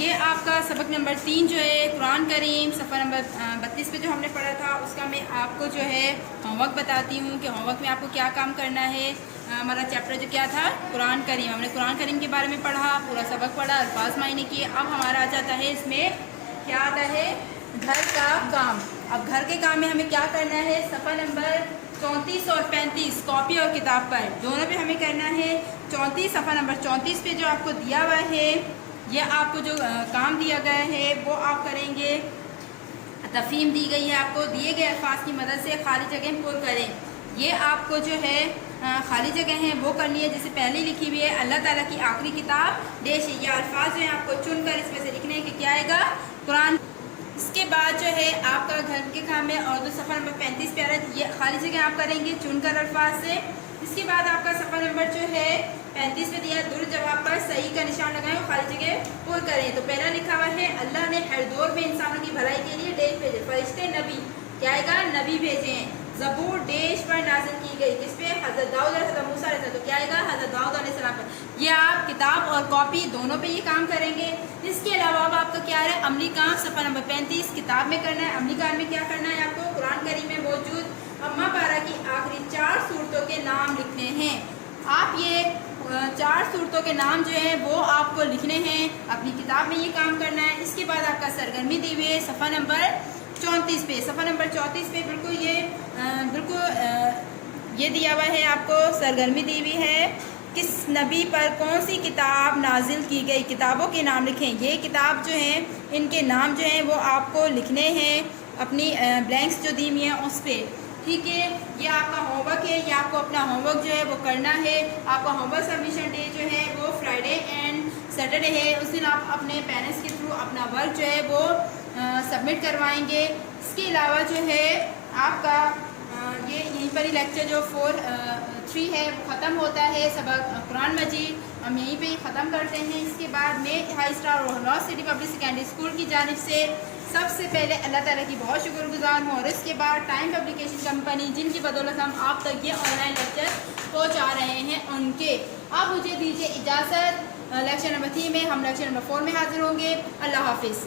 یہ آپ کا سبق نمبر 3 جو ہے قرآن کریم صفحہ نمبر 32 پہ جو ہم نے پڑھا تھا اس کا میں آپ کو جو ہے ہوم ورک بتاتی ہوں کہ ہوم ورک میں آپ کو کیا کام کرنا ہے۔ ہمارا چیپٹر جو کیا تھا قرآن کریم، ہم نے قرآن کریم کے بارے میں پڑھا، پورا سبق پڑھا، الفاظ معنی کیے۔ اب ہمارا آ جاتا ہے اس میں کیا آتا ہے گھر کا کام۔ اب گھر کے کام میں ہمیں کیا کرنا ہے، صفحہ نمبر 34 اور 35 کاپی اور کتاب پر دونوں پہ ہمیں کرنا ہے۔ 34 صفحہ نمبر 34 پہ جو آپ کو دیا ہوا ہے، یہ آپ کو جو کام دیا گیا ہے وہ آپ کریں گے۔ تفہیم دی گئی ہے، آپ کو دیے گئے الفاظ کی مدد سے خالی جگہ پر کریں۔ یہ آپ کو جو ہے خالی جگہ ہیں وہ کرنی ہے، جیسے پہلے لکھی ہوئی ہے اللہ تعالیٰ کی آخری کتاب ڈیش۔ یہ الفاظ جو ہیں آپ کو چن کر اس میں سے لکھنے ہیں کہ کیا آئے گا، قرآن۔ اس کے بعد جو ہے آپ کا گھر کے کام میں اور جو صفحہ نمبر 35 پہ آ رہا ہے، یہ خالی جگہ آپ کریں گے چن کر الفاظ سے۔ اس کے بعد آپ کا صفحہ نمبر جو ہے 35 پہ دیا در جواب پر صحیح کا نشان لگائیں اور خالی جگہ پر کریں۔ تو پہلا لکھا ہوا ہے اللہ نے ہر دور میں انسانوں کی بھلائی کے لیے ڈیش بھیجے، فرشتے نبی، کیا آئے گا نبی بھیجے ہیں۔ زبور ڈیش پر نازل کی گئی، کس پہ، حضرت داؤد اور حضرت موسیٰ علیہ السلام، تو کیا آئے گا حضرت داؤد علیہ السلام پر۔ یہ آپ کتاب اور کاپی دونوں پہ یہ کام کریں گے۔ اس کے علاوہ اب آپ کا کیا ہے عملی کام، صفحہ نمبر 35 کتاب میں کرنا ہے۔ عملی کام میں کیا کرنا ہے آپ کو، قرآن کریم میں موجود اما پارہ کی آخری 4 سورتوں کے نام لکھنے ہیں۔ آپ یہ 4 سورتوں کے نام جو ہیں وہ آپ کو لکھنے ہیں، اپنی کتاب میں یہ کام کرنا ہے۔ اس کے بعد آپ کا سرگرمی دی ہوئی ہے صفحہ نمبر 34 پہ۔ صفحہ نمبر 34 پہ بالکل یہ دیا ہوا ہے، آپ کو سرگرمی دی ہوئی ہے، کس نبی پر کون سی کتاب نازل کی گئی، کتابوں کے نام لکھیں۔ یہ کتاب جو ہیں ان کے نام جو ہیں وہ آپ کو لکھنے ہیں اپنی بلینکس جو دی ہوئی ہیں اس پہ، ٹھیک ہے۔ یہ آپ کا ہوم ورک ہے، یہ آپ کو اپنا ہوم ورک جو ہے وہ کرنا ہے۔ آپ کا ہوم ورک سبمیشن ڈے جو ہے وہ فرائیڈے اینڈ سیٹرڈے ہے، اس دن آپ اپنے پیرنٹس کے تھرو اپنا ورک جو ہے وہ سبمٹ کروائیں گے۔ اس کے علاوہ جو ہے آپ کا یہ یہیں پر ہی لیکچر جو 3 ہے وہ ختم ہوتا ہے، سبق قرآن مجید ہم یہیں پہ ہی ختم کرتے ہیں۔ اس کے بعد میں high star Lahore city public secondary school کی جانب سے سب سے پہلے اللہ تعالیٰ کی بہت شکر گزار ہوں، اور اس کے بعد ٹائم پبلیکیشن کمپنی جن کی بدولت ہم آپ تک یہ آن لائن لیکچر پہنچا رہے ہیں ان کے۔ اب مجھے دیجیے اجازت، لیکچر نمبر 3 میں ہم لیکچر نمبر 4 میں حاضر ہوں گے۔ اللہ حافظ۔